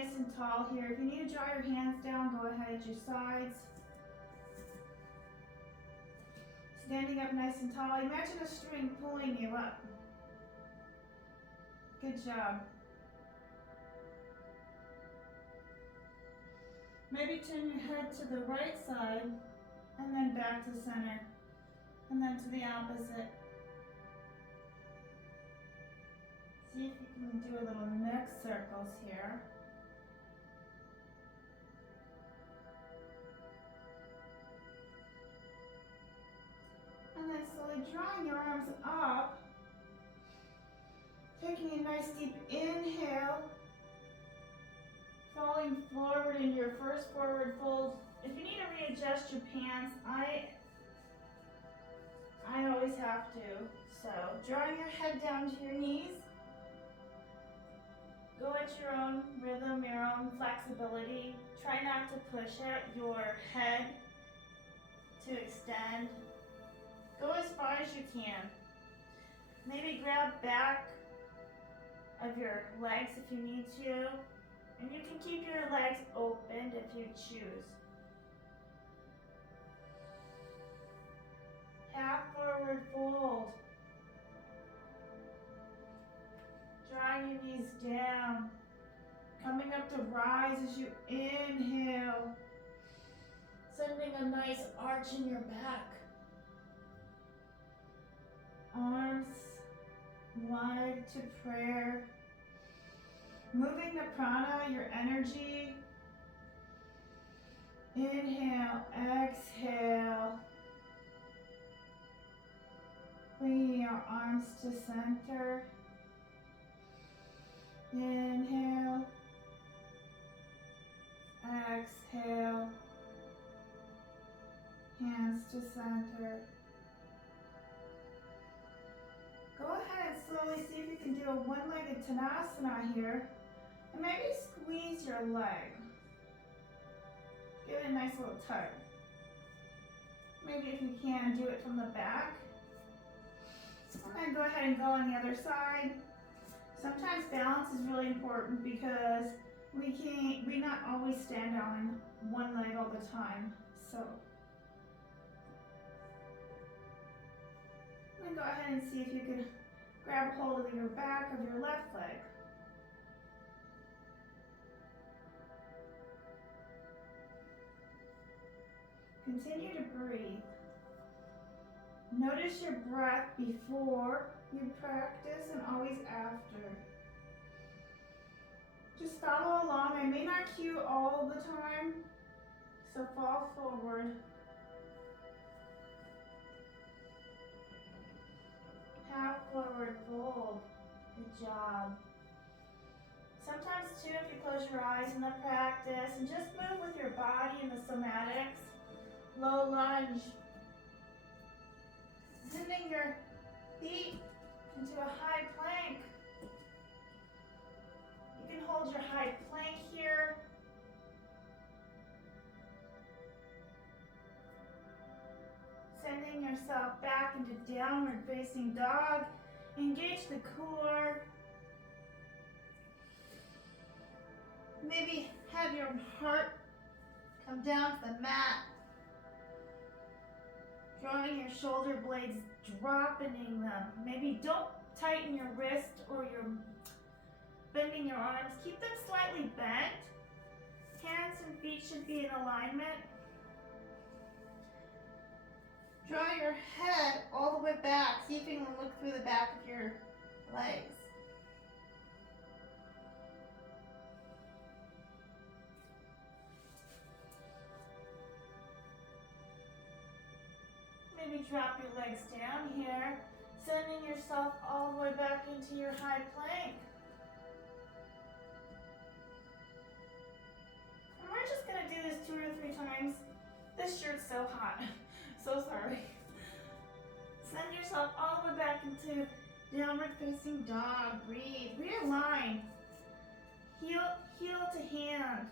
nice and tall here. If you need to draw your hands down, go ahead at your sides. Standing up nice and tall. Imagine a string pulling you up. Good job. Maybe turn your head to the right side and then back to center and then to the opposite. See if you can do a little neck circles here. And then slowly drawing your arms up, taking a nice deep inhale, falling forward in your first forward fold. If you need to readjust your pants, I always have to. So drawing your head down to your knees. Go at your own rhythm, your own flexibility. Try not to push your head to extend. Go as far as you can. Maybe grab back of your legs if you need to. And you can keep your legs open if you choose. Half forward fold. Drawing your knees down. Coming up to rise as you inhale. Sending a nice arch in your back. Arms wide to prayer. Moving the prana, your energy. Inhale, exhale. Bringing your arms to center. Inhale. Exhale. Hands to center. Go ahead and slowly see if you can do a one-legged Tadasana here. And maybe squeeze your leg. Give it a nice little tug. Maybe if you can, do it from the back. And go ahead and go on the other side. Sometimes balance is really important because we not always stand on one leg all the time. So then go ahead and see if you can grab hold of your back of your left leg. Continue to breathe. Notice your breath before you practice and always after. Just follow along. I may not cue all the time, so fall forward. Half forward fold. Good job. Sometimes too, if you close your eyes in the practice and just move with your body in the somatics. Low lunge. Sending your feet into a high plank. You can hold your high plank here. Sending yourself back into downward facing dog. Engage the core. Maybe have your heart come down to the mat. Drawing your shoulder blades, dropping them. Maybe don't tighten your wrist or you're bending your arms. Keep them slightly bent. Hands and feet should be in alignment. Draw your head all the way back. See if you can look through the back of your legs. Maybe drop your legs down here, sending yourself all the way back into your high plank. And we're just gonna do this 2 or 3 times. This shirt's so hot, so sorry. Send yourself all the way back into downward facing dog. Breathe, realign. Heel to hand.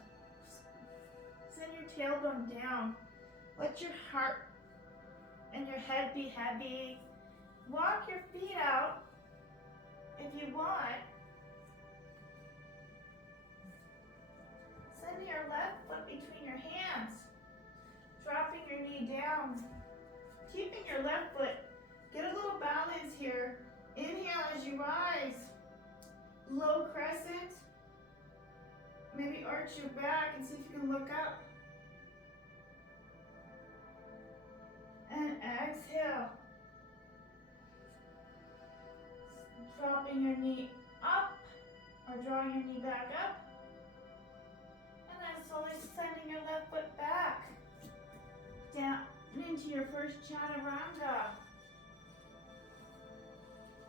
Send your tailbone down. Let your heart and your head be heavy. Walk your feet out if you want. keeping your left foot. Get a little balance here. Inhale as you rise. Low crescent. Maybe arch your back and see if you can look up. And exhale. Dropping your knee up or drawing your knee back up. And then slowly sending your left foot back. Down into your first chaturanga.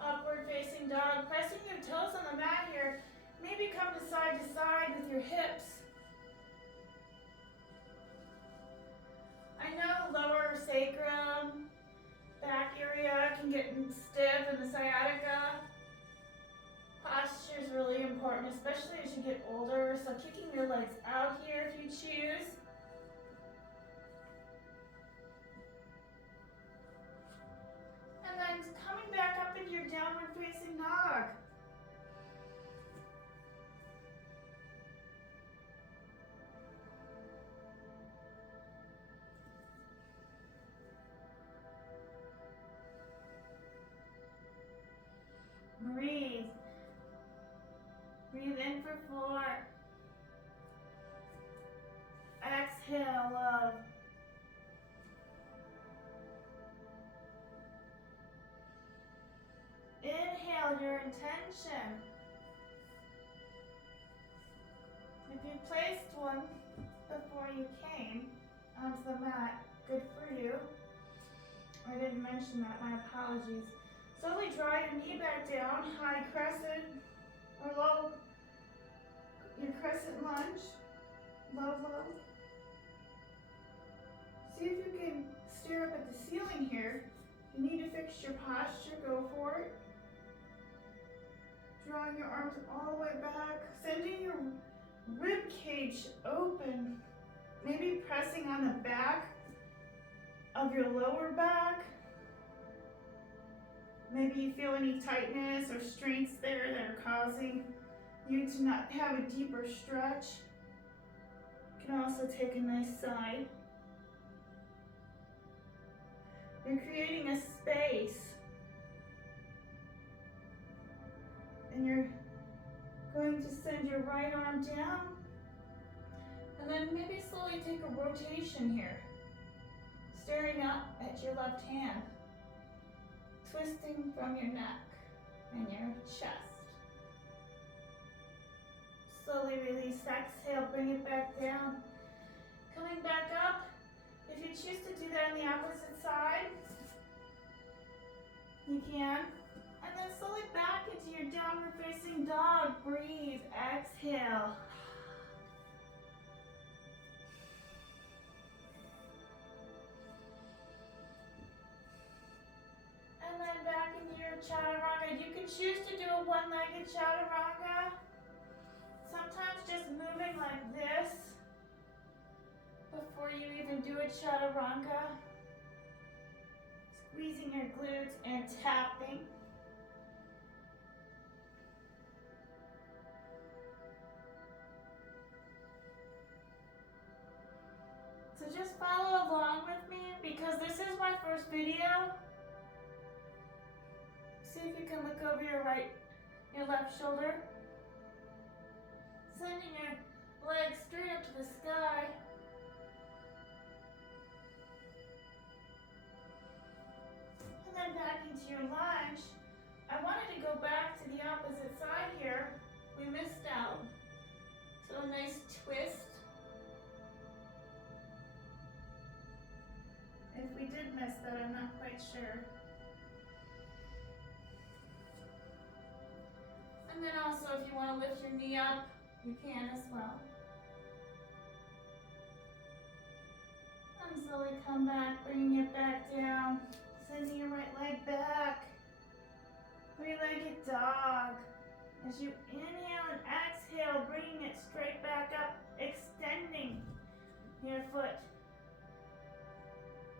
Upward facing dog. Pressing your toes on the mat here. Maybe come to side with your hips. I know lower sacrum, back area can get stiff in the sciatica. Posture is really important, especially as you get older. So kicking your legs out here if you choose. And then coming back up into your downward facing dog. Breathe. Breathe in for 4. Exhale, love. Inhale your intention. If you placed one before you came onto the mat, good for you. I didn't mention that, my apologies. Slowly draw your knee back down, high crescent, or low, your crescent lunge, low. See if you can stare up at the ceiling here. You need to fix your posture, go for it. Drawing your arms all the way back, sending your rib cage open. Maybe pressing on the back of your lower back. Maybe you feel any tightness or strains there that are causing you to not have a deeper stretch. You can also take a nice sigh. You're creating a space. And you're going to send your right arm down. And then maybe slowly take a rotation here. Staring up at your left hand. Twisting from your neck and your chest. Slowly release, exhale, bring it back down. Coming back up, if you choose to do that on the opposite side, you can. And then slowly back into your downward facing dog. Breathe, exhale. And then back into your chaturanga. You can choose to do a one-legged chaturanga. Sometimes just moving like this before you even do a chaturanga. Squeezing your glutes and tapping. So just follow along with me because this is my first video. See if you can look over your left shoulder. Sending your legs straight up to the sky. And then back into your lunge. I wanted to go back to the opposite side here. We missed out. So a nice twist. If we did miss that, I'm not quite sure. And then also if you want to lift your knee up, you can as well. And slowly come back, bringing it back down. Sending your right leg back. Three-legged dog. As you inhale and exhale, bringing it straight back up, extending your foot.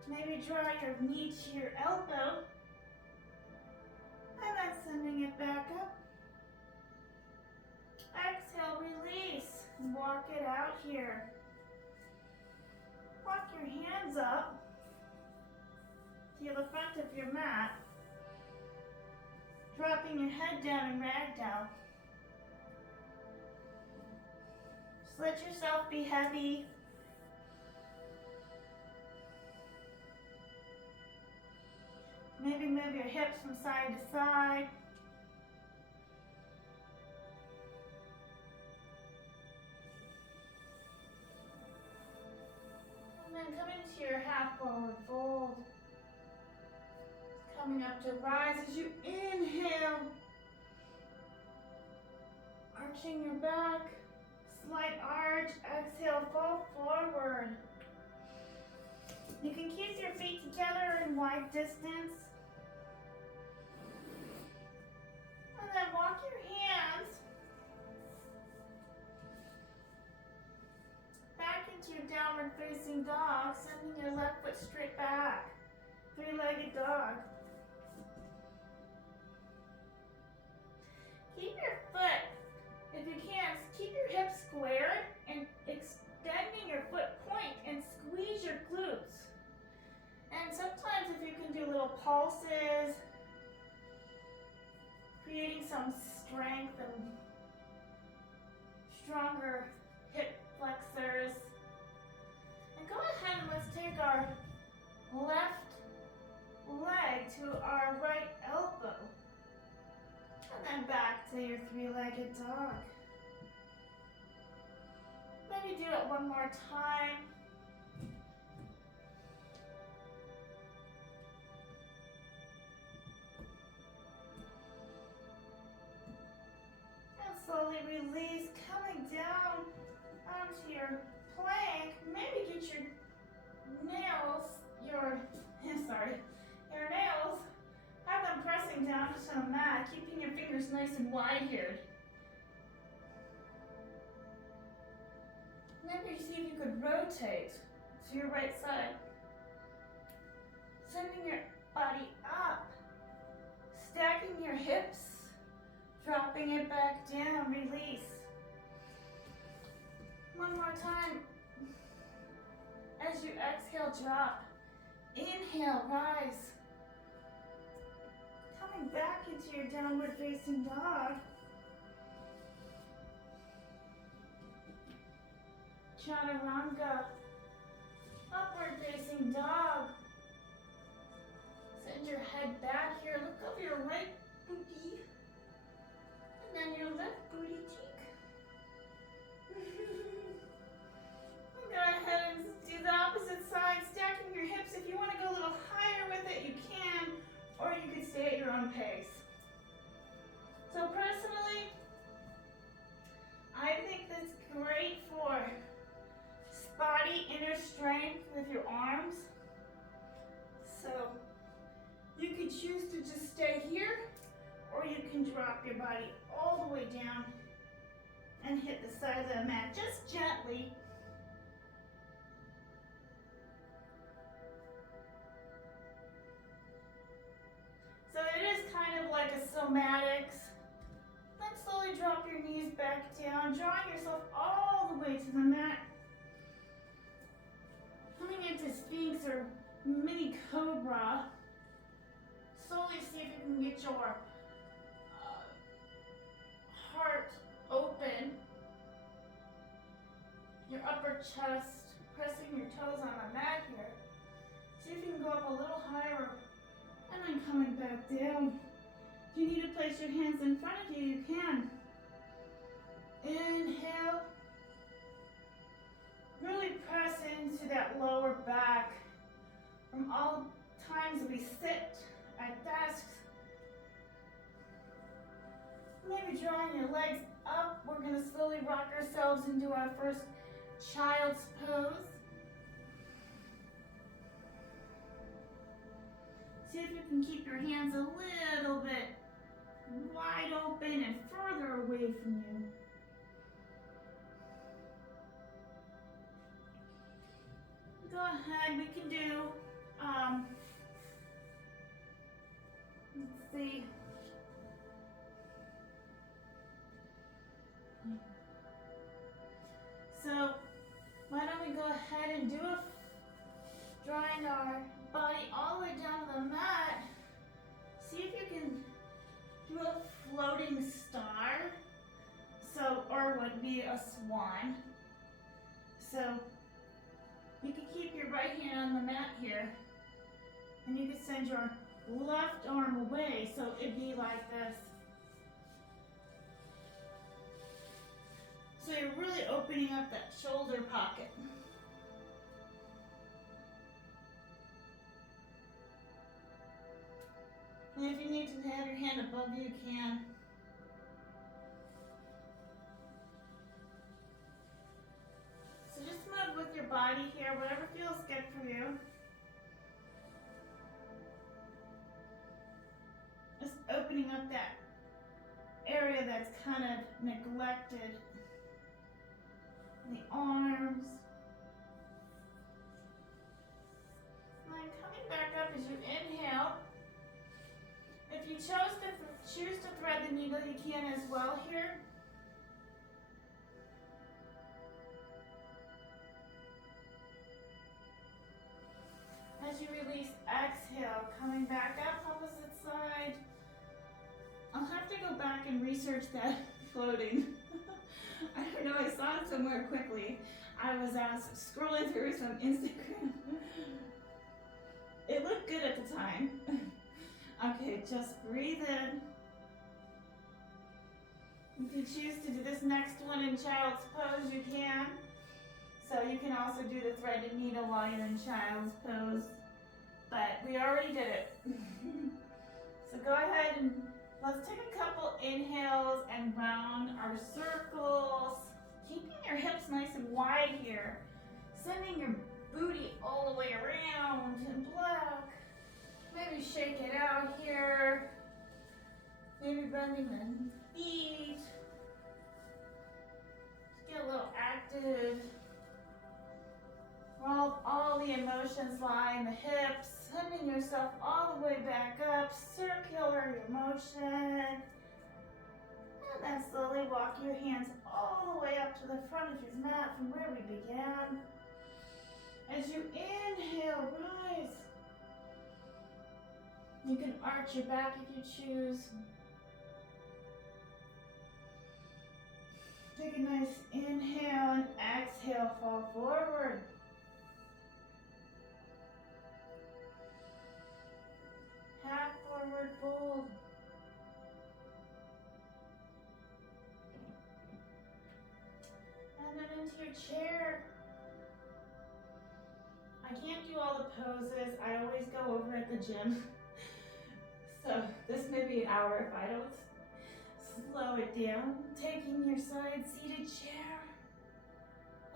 Maybe draw your knee to your elbow. And then sending it back up. Exhale, release. Walk it out here. Walk your hands up. to the front of your mat, dropping your head down in ragdoll. Just let yourself be heavy. Maybe move your hips from side to side. And then come into your half forward fold. Coming up to rise as you inhale. Arching your back. Slight arch. Exhale, fall forward. You can keep your feet together in wide distance. And then walk your hands back into your downward facing dog, sending your left foot straight back. Three-legged dog. Keep your foot, if you can, keep your hips squared and extending your foot point and squeeze your glutes. And sometimes if you can do little pulses, creating some strength and stronger hip flexors. And go ahead and let's take our left leg to our right elbow. And then back to your three-legged dog. Maybe do it one more time. And slowly release, coming down onto your plank. Maybe get your nails, your nails, have them pressing down to the mat, keeping your fingers nice and wide here. Maybe see if you could rotate to your right side. Sending your body up, stacking your hips, dropping it back down, release. One more time. As you exhale, drop. Inhale, rise. Coming back into your downward facing dog. Chaturanga. Upward facing dog. Send your head back here. Look over your right booty. And then your left booty cheek. Go ahead and do the opposite side, stacking your hips. If you want to go a little higher with it, you can, or you could stay at your own pace. So personally, I think that's great for spotty inner strength with your arms. So you can choose to just stay here, or you can drop your body all the way down and hit the side of the mat just gently. So it is kind of like a somatics. Then slowly drop your knees back down, drawing yourself all the way to the mat. Coming into Sphinx or mini cobra. Slowly see if you can get your heart open. Your upper chest, pressing your toes on the mat here. See if you can go up a little higher. And then coming back down. If you need to place your hands in front of you, you can. Inhale. Really press into that lower back. From all times we sit at desks. Maybe drawing your legs up. We're going to slowly rock ourselves into our first child's pose. See if you can keep your hands a little bit wide open and further away from you. Go ahead, we can do, let's see. So, why don't we go ahead and do Drawing our body all the way down to the mat. See if you can do a floating star. So, or would be a swan. So, you can keep your right hand on the mat here. And you can send your left arm away. So it'd be like this. So you're really opening up that shoulder pocket. And if you need to have your hand above you, you can. So just move with your body here, whatever feels good for you. Just opening up that area that's kind of neglected. The arms. And then coming back up as you inhale. If you choose to thread the needle, you can as well here. As you release, exhale, coming back up, opposite side. I'll have to go back and research that floating. I don't know, I saw it somewhere quickly. I was scrolling through some Instagram. It looked good at the time. Okay, just breathe in. If you choose to do this next one in child's pose, you can. So you can also do the threaded needle while you're in child's pose. But we already did it. So go ahead and let's take a couple inhales and round our circles. Keeping your hips nice and wide here. Sending your booty all the way around and black. Maybe shake it out here. Maybe bending the feet. Get a little active. All the emotions lie in the hips. Sending yourself all the way back up. Circular motion. And then slowly walk your hands all the way up to the front of your mat from where we began. As you inhale, rise. You can arch your back if you choose. Take a nice inhale and exhale, fall forward. Half forward fold. And then into your chair. I can't do all the poses. I always go over at the gym. So this may be an hour if I don't slow it down. Taking your side seated chair.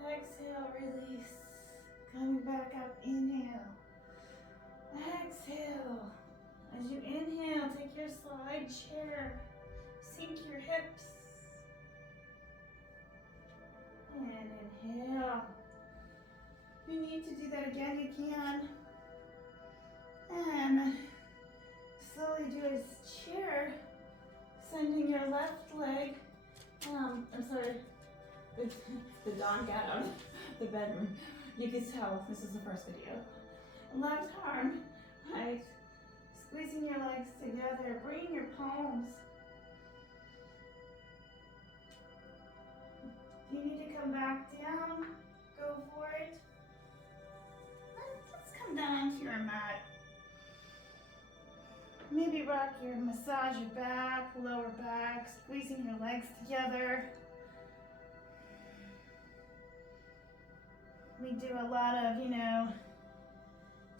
Exhale, release. Coming back up, inhale. Exhale. As you inhale, take your slide chair. Sink your hips. And inhale. If you need to do that again, you can. And slowly do a chair. Sending your left leg. I'm sorry. The dog got out of the bedroom. You can tell this is the first video. Left arm, right. Squeezing your legs together. Bring your palms. If you need to come back down, go for it. Let's come down onto your mat. Maybe massage your back, lower back, squeezing your legs together. We do a lot of,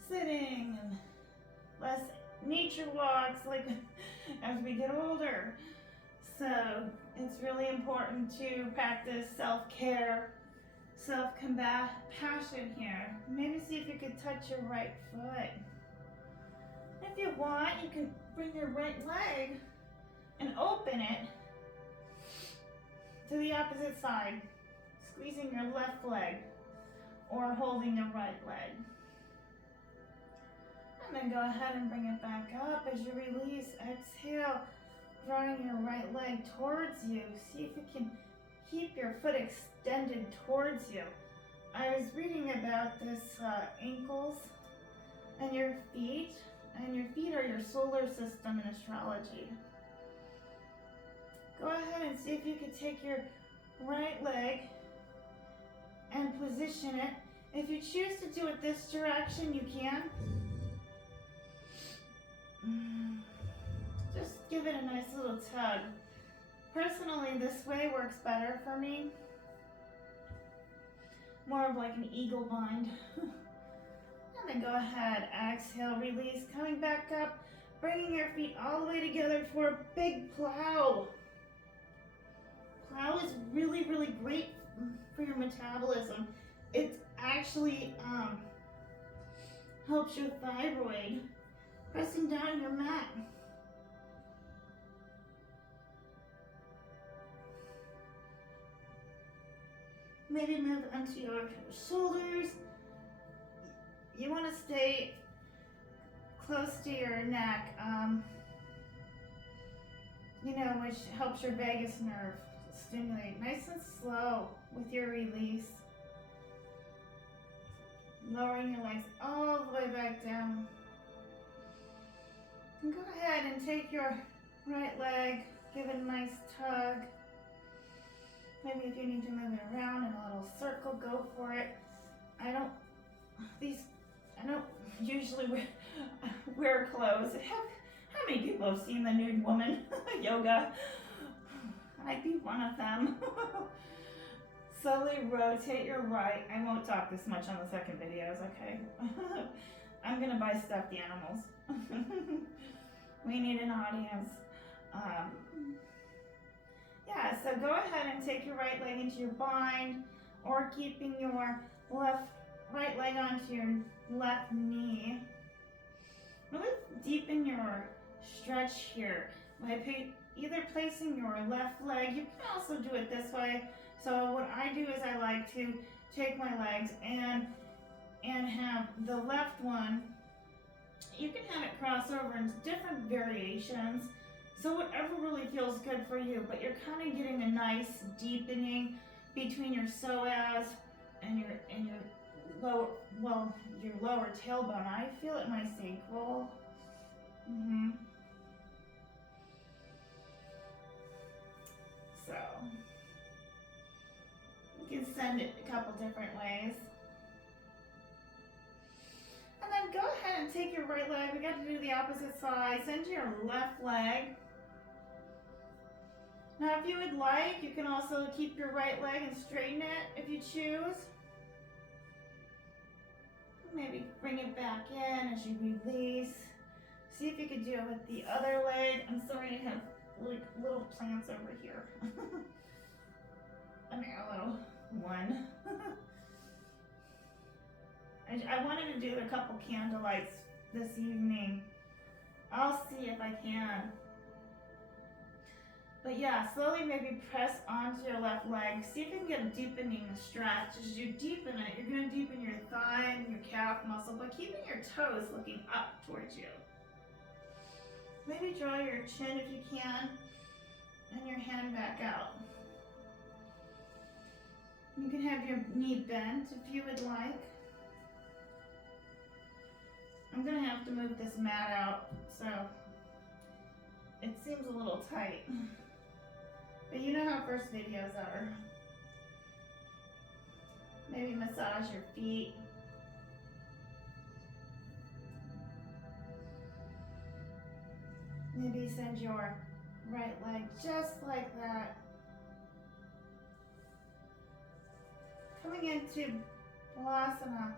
sitting and less nature walks like as we get older. So it's really important to practice self-care, self-compassion here. Maybe see if you could touch your right foot. If you want, you can bring your right leg and open it to the opposite side, squeezing your left leg or holding the right leg. And then go ahead and bring it back up as you release. Exhale, drawing your right leg towards you. See if you can keep your foot extended towards you. I was reading about this ankles and your feet. And your feet are your solar system in astrology. Go ahead and see if you can take your right leg and position it. If you choose to do it this direction, you can. Just give it a nice little tug. Personally, this way works better for me. More of like an eagle bind. And then go ahead, exhale, release, coming back up, bringing your feet all the way together for a big plow. Plow is really, really great for your metabolism. It actually helps your thyroid. Pressing down your mat. Maybe move onto your shoulders. You want to stay close to your neck, which helps your vagus nerve stimulate. Nice and slow with your release. Lowering your legs all the way back down. And go ahead and take your right leg, give it a nice tug. Maybe if you need to move it around in a little circle, go for it. I don't usually wear clothes. How many people have seen the nude woman yoga? I'd be one of them. Slowly rotate your right. I won't talk this much on the second videos, okay? I'm gonna buy stuffed animals. We need an audience. Yeah, so go ahead and take your right leg into your bind, or keeping your right leg onto your left knee. Really deepen your stretch here by either placing your left leg. You can also do it this way. So what I do is I like to take my legs and have the left one. You can have it cross over in different variations. So whatever really feels good for you, but you're kind of getting a nice deepening between your psoas and your lower tailbone. I feel it in my sacral. So you can send it a couple different ways. And then go ahead and take your right leg. We got to do the opposite side. Send your left leg. Now if you would like, you can also keep your right leg and straighten it if you choose. Maybe bring it back in as you release. See if you could do it with the other leg. I'm sorry I have like little plants over here. I mean, a little one. I wanted to do a couple candlelights this evening. I'll see if I can. But yeah, slowly maybe press onto your left leg. See if you can get a deepening stretch. As you deepen it, you're going to deepen your thigh and your calf muscle by keeping your toes looking up towards you. Maybe draw your chin if you can, and your hand back out. You can have your knee bent if you would like. I'm going to have to move this mat out, so it seems a little tight. But you know how first videos are. Maybe massage your feet. Maybe send your right leg just like that. Coming into Balasana,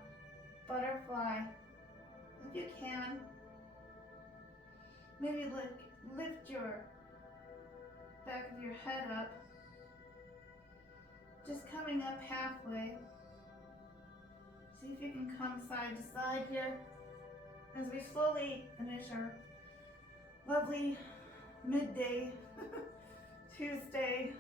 butterfly, if you can. Maybe lift your back of your head up. Just coming up halfway. See if you can come side to side here as we slowly finish our lovely midday Tuesday.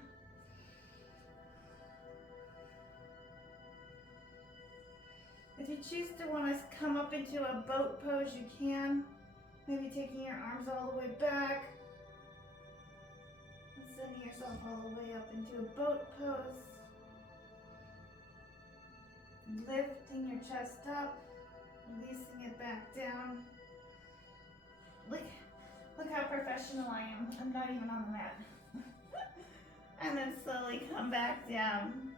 If you choose to want to come up into a boat pose, you can. Maybe taking your arms all the way back. And sending yourself all the way up into a boat pose. Lifting your chest up. Releasing it back down. Look how professional I am. I'm not even on the mat. And then slowly come back down.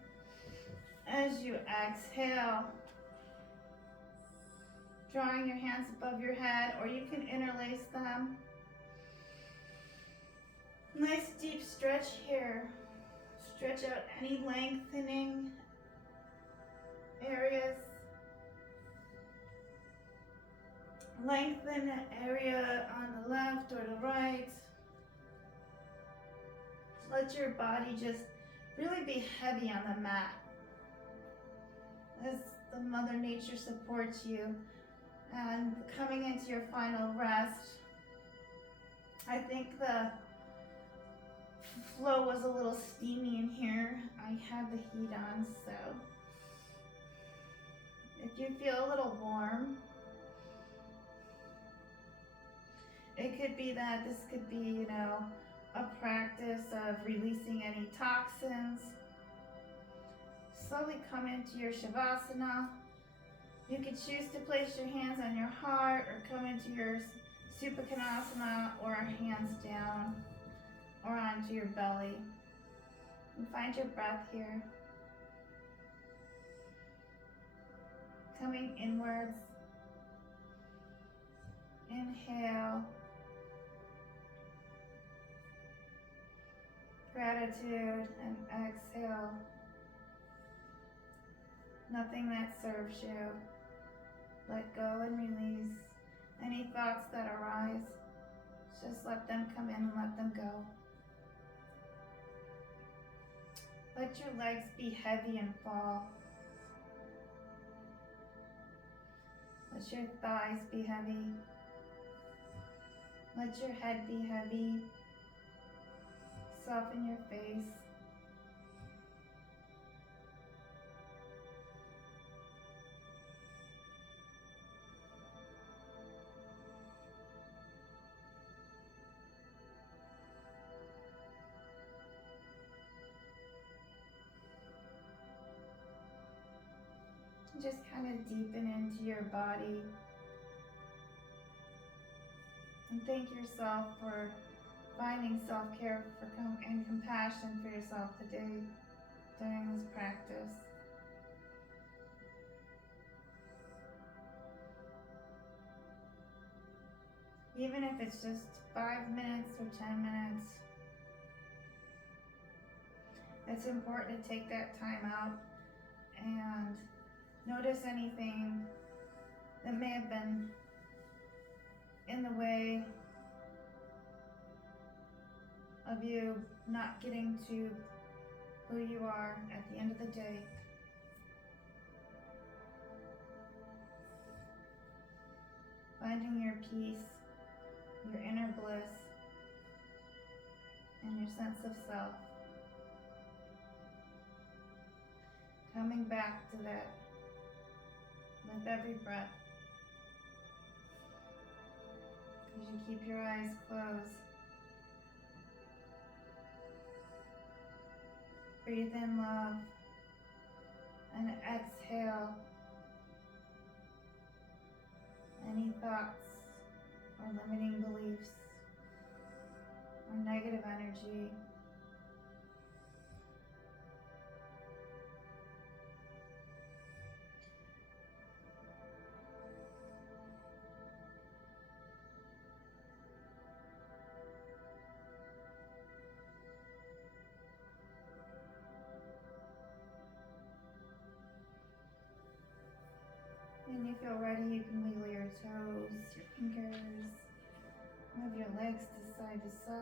As you exhale, drawing your hands above your head, or you can interlace them. Nice deep stretch here. Stretch out any lengthening areas. Lengthen the area on the left or the right. Let your body just really be heavy on the mat as the Mother Nature supports you. And coming into your final rest, I think the flow was a little steamy in here. I had the heat on, so if you feel a little warm, it could be that this could be, a practice of releasing any toxins. Slowly come into your Shavasana. You could choose to place your hands on your heart or come into your Supakhanasana or hands down or onto your belly. And find your breath here. Coming inwards. Inhale. Gratitude, and exhale. Nothing that serves you. Let go and release any thoughts that arise. Just let them come in and let them go. Let your legs be heavy and fall. Let your thighs be heavy. Let your head be heavy. Soften your face. Just kind of deepen into your body. And thank yourself for finding self-care and compassion for yourself today during this practice. Even if it's just 5 minutes or 10 minutes, it's important to take that time out and notice anything that may have been in the way of you not getting to who you are at the end of the day. Finding your peace, your inner bliss, and your sense of self. Coming back to that with every breath. As you keep your eyes closed, breathe in love and exhale any thoughts or limiting beliefs or negative energy. When you feel ready, you can wiggle your toes, your fingers, move your legs to side to side.